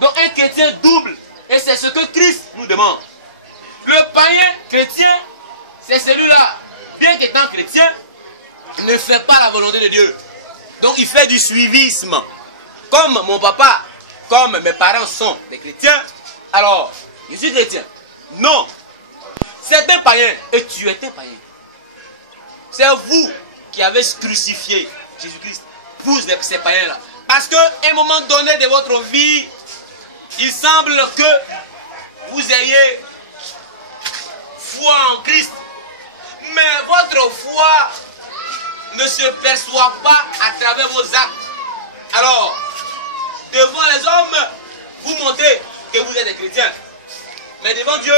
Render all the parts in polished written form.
Donc un chrétien double. Et c'est ce que Christ nous demande. Le païen chrétien, c'est celui-là, bien qu'étant chrétien, ne fait pas la volonté de Dieu. Donc il fait du suivisme. Comme mon papa, comme mes parents sont des chrétiens, alors je suis chrétien. Non. C'est un païen et tu es un païen. C'est vous qui avez crucifié Jésus-Christ. Vous, ces païens-là. Parce qu'à un moment donné de votre vie, il semble que vous ayez foi en Christ. Mais votre foi ne se perçoit pas à travers vos actes. Alors, devant les hommes, vous montrez que vous êtes des chrétiens. Mais devant Dieu,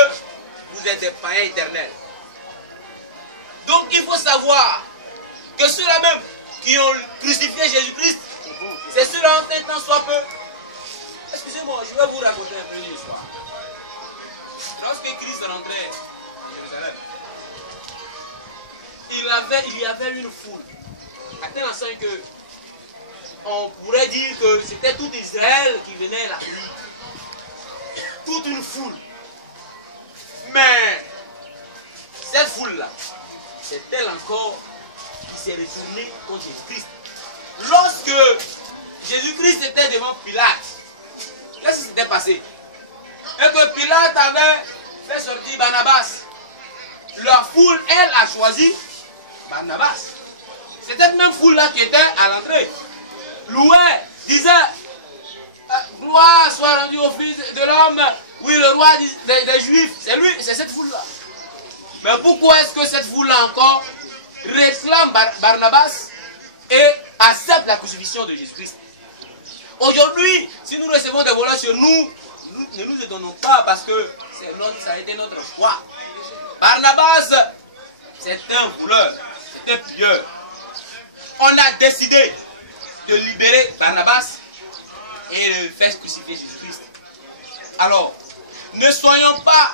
vous êtes des païens éternels. Donc il faut savoir que ceux-là même qui ont crucifié Jésus-Christ, c'est ceux-là en un temps soit peu. Excusez-moi, je vais vous raconter un peu une histoire. Lorsque Christ rentrait à Jérusalem, il y avait une foule. À tel enseigne que on pourrait dire que c'était tout Israël qui venait l'accueillir. Toute une foule. Mais cette foule-là, c'est elle encore qui s'est retournée contre Jésus-Christ. Lorsque Jésus-Christ était devant Pilate, qu'est-ce qui s'était passé? Et que Pilate avait fait sortir Barnabas. La foule, elle, a choisi Barnabas. C'est cette même foule-là qui était à l'entrée. Louait, disait, gloire soit rendue au Fils de l'homme, oui, le roi des Juifs. C'est lui, c'est cette foule-là. Mais pourquoi est-ce que cette foule-là encore réclame Barnabas et accepte la crucifixion de Jésus-Christ? Aujourd'hui, si nous recevons des voleurs sur nous, ne nous étonnons pas parce que ça a été notre choix. Barnabas, c'est un voleur, c'est un pilleur. On a décidé de libérer Barnabas et de faire crucifier Jésus-Christ. Alors, ne soyons pas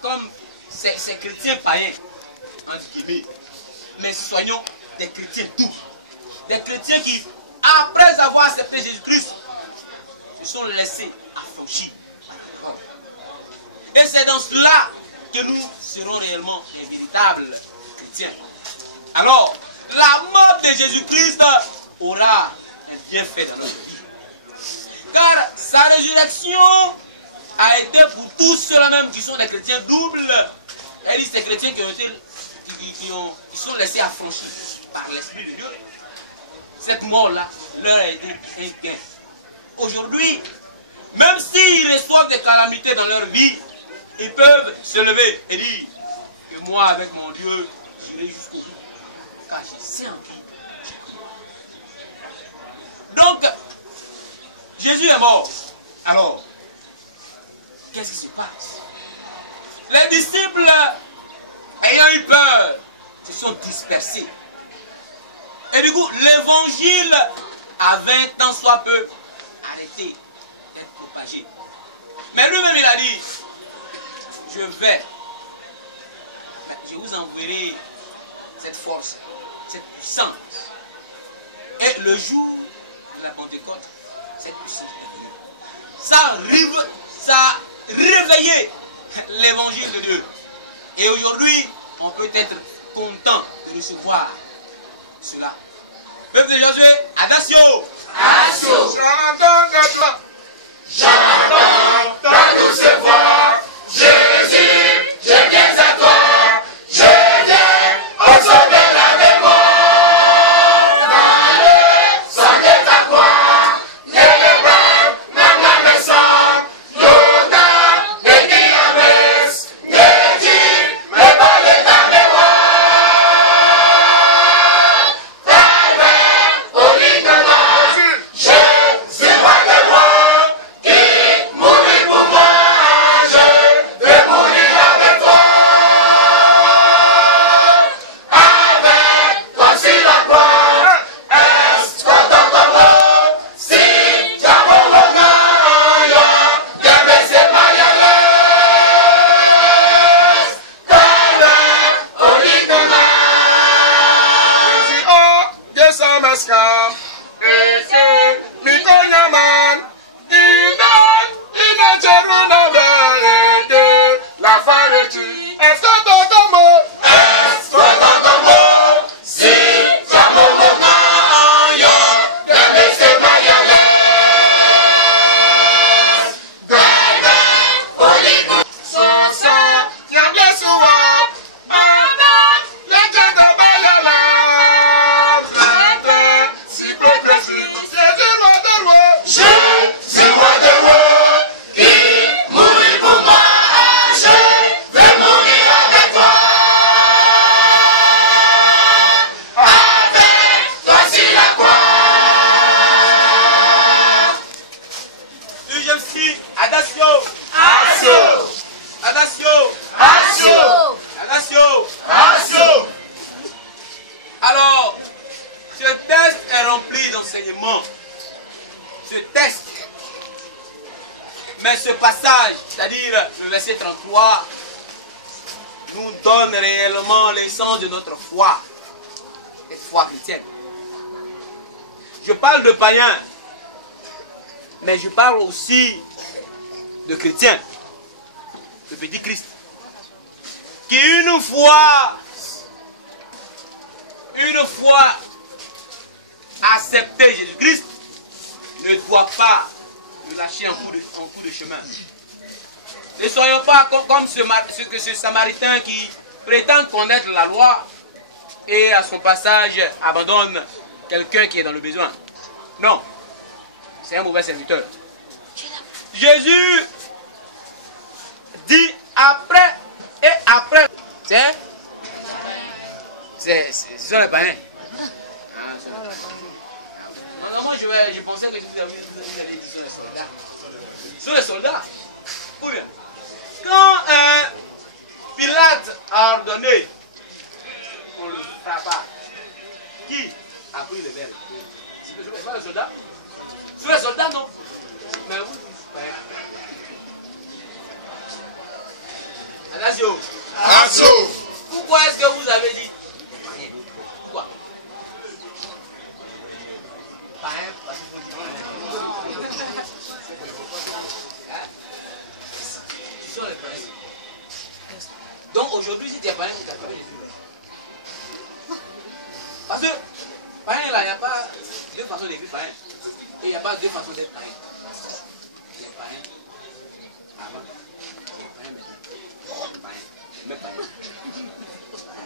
comme ces chrétiens païens, entre guillemets, mais soyons des chrétiens doubles. Des chrétiens qui, après avoir accepté Jésus-Christ, se sont laissés affranchir. Et c'est dans cela que nous serons réellement des véritables chrétiens. Alors, la mort de Jésus-Christ aura un bienfait dans notre vie. Car sa résurrection a été pour tous ceux-là même qui sont des chrétiens doubles. Elle dit ces chrétiens qui sont laissés affranchir par l'Esprit de Dieu. Cette mort-là leur a été un gain. Aujourd'hui, même s'ils reçoivent des calamités dans leur vie, ils peuvent se lever et dire que moi, avec mon Dieu, j'irai jusqu'au bout. Car je sais en qui. Donc, Jésus est mort. Alors, qu'est-ce qui se passe? Les disciples, ayant eu peur, se sont dispersés. Et du coup, l'évangile a 20 ans soit peu arrêté d'être propagé. Mais lui-même, il a dit, je vous enverrai cette force, cette puissance. Et le jour de la Pentecôte, cette puissance est venue. Ça a réveillé l'évangile de Dieu. Et aujourd'hui, on peut être content de recevoir cela. Peuple de Josué, Adagio. Adagio. J'attends de recevoir Jésus, je viens à toi. Je viens au sauver la mémoire. Dans le sang de ta croix, les lèvres, ma maison, l'automne, les diamètres, les Dieu, me parle ta mémoire. Ta mère, au lit de mort, Jésus, roi de roi. Ici, Adagio. Action. Adagio. Action. Adagio. Action. Alors, ce texte est rempli d'enseignements. Ce texte. Mais ce passage, c'est-à-dire le verset 33, nous donne réellement l'essence de notre foi. Cette foi chrétienne. Je parle de païens, mais je parle aussi de chrétiens, de petit Christ, qui une fois accepté Jésus-Christ, ne doit pas le lâcher en cours de chemin. Ne soyons pas comme ce Samaritain qui prétend connaître la loi et à son passage abandonne quelqu'un qui est dans le besoin. Non, c'est un mauvais serviteur. Jésus dit après et après. Ce sont les païens. Normalement, je pensais que vous avez dit que ce sont les soldats. Ce sont les soldats. Ou bien, quand Pilate a ordonné qu'on le frappe, qui a pris le verre? C'est pas le soldat? C'est le soldat, non? Mais vous, attention. Action. Pourquoi est-ce que vous avez dit païen? Pourquoi? Païen, parce que tu sors les païens. Donc aujourd'hui, si tu es païen, tu t'appelles Jésus. Parce que païen là, il n'y a pas deux façons d'écrire païen. Et il n'y a pas deux façons d'être païen. Il y a païen avant, il y a païen maintenant. Païen, mais païen.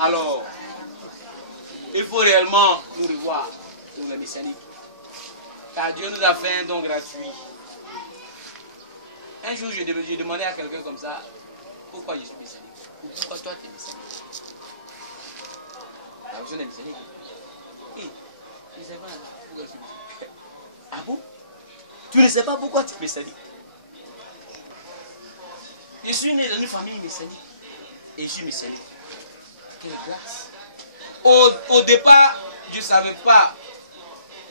Alors, il faut réellement nous revoir pour le messianique. Car Dieu nous a fait un don gratuit. Un jour, j'ai demandé à quelqu'un comme ça, pourquoi je suis messianique? Pourquoi toi tu es messianique? La personne est messianique. Oui, je ne sais pas pourquoi je suis messianique. Ah bon? Tu ne sais pas pourquoi tu es messianique? Je suis né dans une famille messianique. Et je suis messianique. Quelle grâce! Au départ, je ne savais pas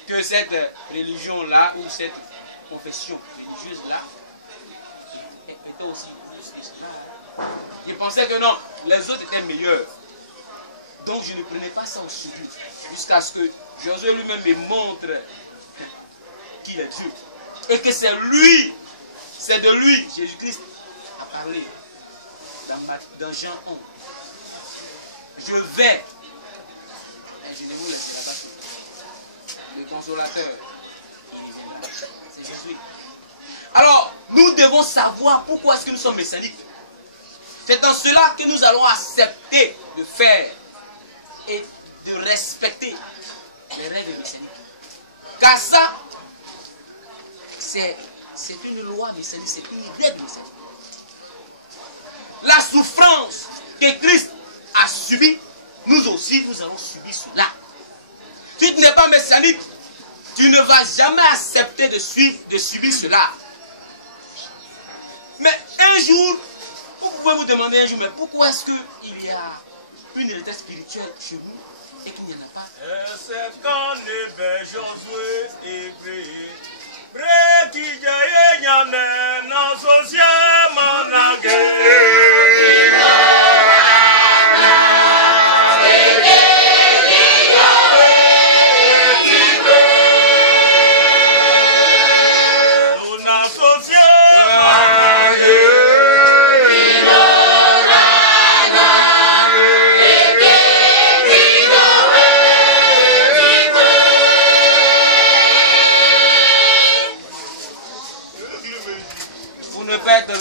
que cette religion-là, ou cette confession religieuse-là, était aussi esclave. Je pensais que non, les autres étaient meilleurs. Donc je ne prenais pas ça au sérieux. Jusqu'à ce que Josué lui-même me montre qu'il est Dieu. Et que c'est lui, c'est de lui, Jésus-Christ a parlé dans Jean 11. Je vais, et je ne vous laisserai pas tout. Le consolateur, c'est Jésus. Alors, nous devons savoir pourquoi est-ce que nous sommes messianiques. C'est en cela que nous allons accepter de faire et de respecter les règles messianiques. Car ça, c'est une loi messianique, c'est une règle messianique. La souffrance que Christ a subie, nous aussi, nous allons subir cela. Si tu n'es pas messianique, tu ne vas jamais accepter de subir cela. Mais un jour, vous pouvez vous demander un jour, mais pourquoi est-ce qu'il y a une retraite spirituelle chez nous et qu'il n'y en a pas? C'est quand le Josué est prié. Près qui jaillit, n'y en a non socialement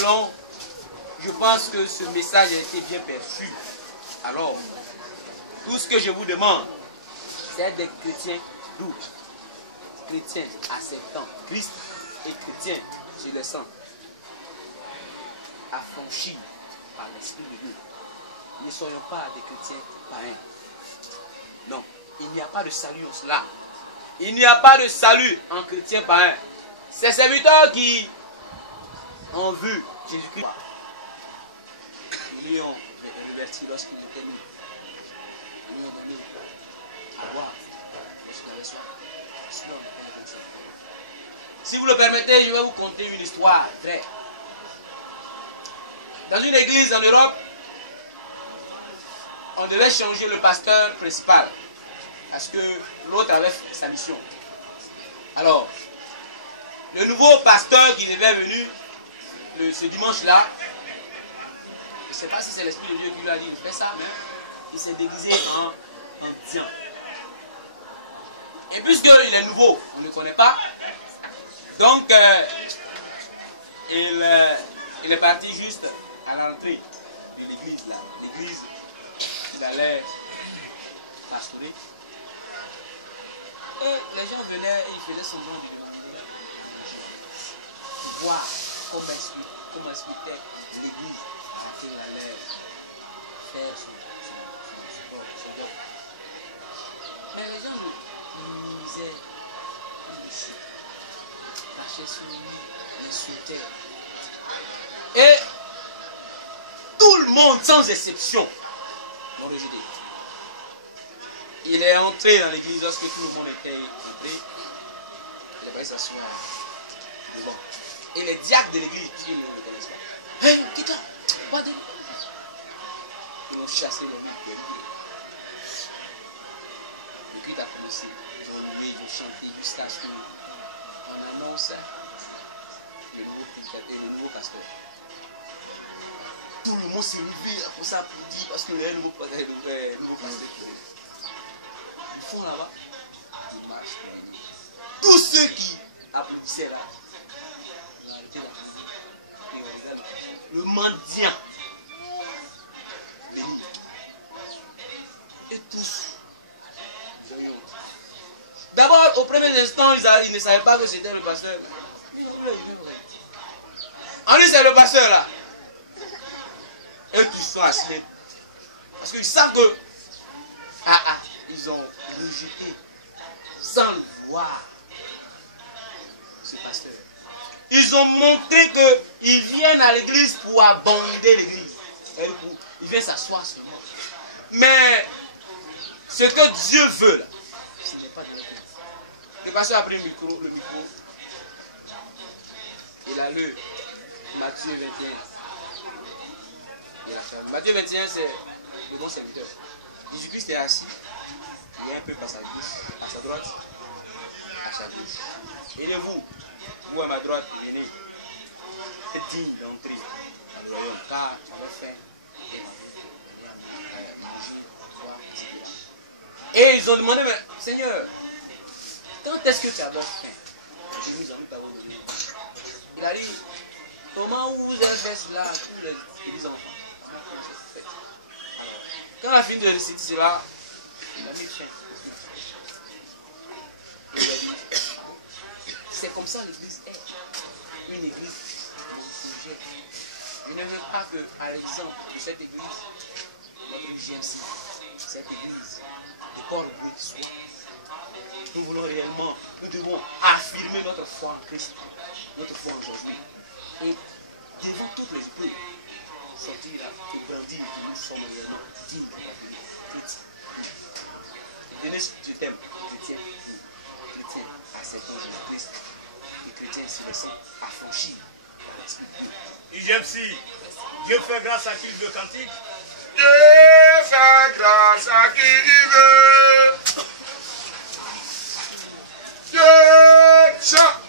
long, je pense que ce message a été bien perçu. Alors, tout ce que je vous demande, c'est des chrétiens doux, chrétiens acceptant Christ et chrétiens sur le sang, affranchis par l'Esprit de Dieu. Ne soyons pas des chrétiens païens. Non, il n'y a pas de salut en cela. Il n'y a pas de salut en chrétien païen. Ces serviteurs qui on veut Jésus-Christ. Ils lui ont reverti lorsqu'il était nu. Ils lui ont donné à boire lorsqu'il avait soif. Si vous le permettez, je vais vous conter une histoire vraie. Dans une église en Europe, on devait changer le pasteur principal parce que l'autre avait fait sa mission. Alors, le nouveau pasteur qui devait venir ce dimanche-là, je ne sais pas si c'est l'Esprit de Dieu qui lui a dit de faire ça, mais il s'est déguisé en diable. Et puisqu'il est nouveau, on ne le connaît pas, donc il est parti juste à l'entrée de l'église, là. L'église, il allait pastorer. Et les gens venaient et ils faisaient semblant de voir comment expliquait l'église à laquelle il allait faire son job. Mais les gens le minimisaient, ils lâchaient sur lui, ils l'insultaient. Et tout le monde, sans exception, l'ont rejeté. Il est entré dans l'église lorsque tout le monde était entré. Il est allé s'asseoir. Bon. Et les diacres de l'église, qui ne le connaissent pas. Hé, quitte-toi, pardon. Ils ont chassé les livres. Le culte a commencé. Ils ont loué, ils ont chanté jusqu'à ce qu'on annonce le nouveau pasteur. Tout le monde s'est levé pour ça, pour dire, parce qu'il y a un nouveau pasteur. Ils font là-bas, ils marchent. Tous ceux qui applaudissaient là, ils ont arrêté la musique. Et on regarde le mendiant. Et tous. D'abord, au premier instant, ils ne savaient pas que c'était le pasteur. On dit c'est le pasteur là. Et tous sont assis. Parce qu'ils savent que ils ont rejeté sans le voir ce pasteur. Ils ont montré qu'ils viennent à l'église pour abonder l'église. Ils viennent s'asseoir seulement. Mais ce que Dieu veut là, ce n'est pas de l'église. Le pasteur a pris le micro. Il a lu Matthieu 21. Matthieu 21, c'est le bon serviteur. Jésus-Christ est assis. Il y a un peuple à sa gauche, à sa droite, à sa gauche. Et de vous, ou à ma droite, venez, êtes digne d'entrer dans le royaume, car tu as faim et manger, boire, etc. Et ils ont demandé, mais Seigneur, quand est-ce que tu as faim? Jésus a mis par votre Dieu. Il a dit, comment vous avez fait cela, tous les enfants? Alors, quand on a fini de réciter cela, il a mis fin. C'est comme ça l'église est. Une église de projet. Je ne veux pas qu'à l'exemple de cette église, notre GMC, cette église de Port-le-Bruit soit. Nous voulons réellement, nous devons affirmer notre foi en Christ, notre foi en Jésus. Et devant toutes les épreuves, sortir là et brandir que nous sommes réellement dignes de l'appeler chrétien. Denis, je t'aime, chrétien, chrétien, acceptons Jésus-Christ. Les chrétiens se laissent affranchir par l'Esprit de Dieu. UGMC, Dieu fait grâce à qui il veut cantique. Dieu fait grâce à qui il veut. Dieu chante.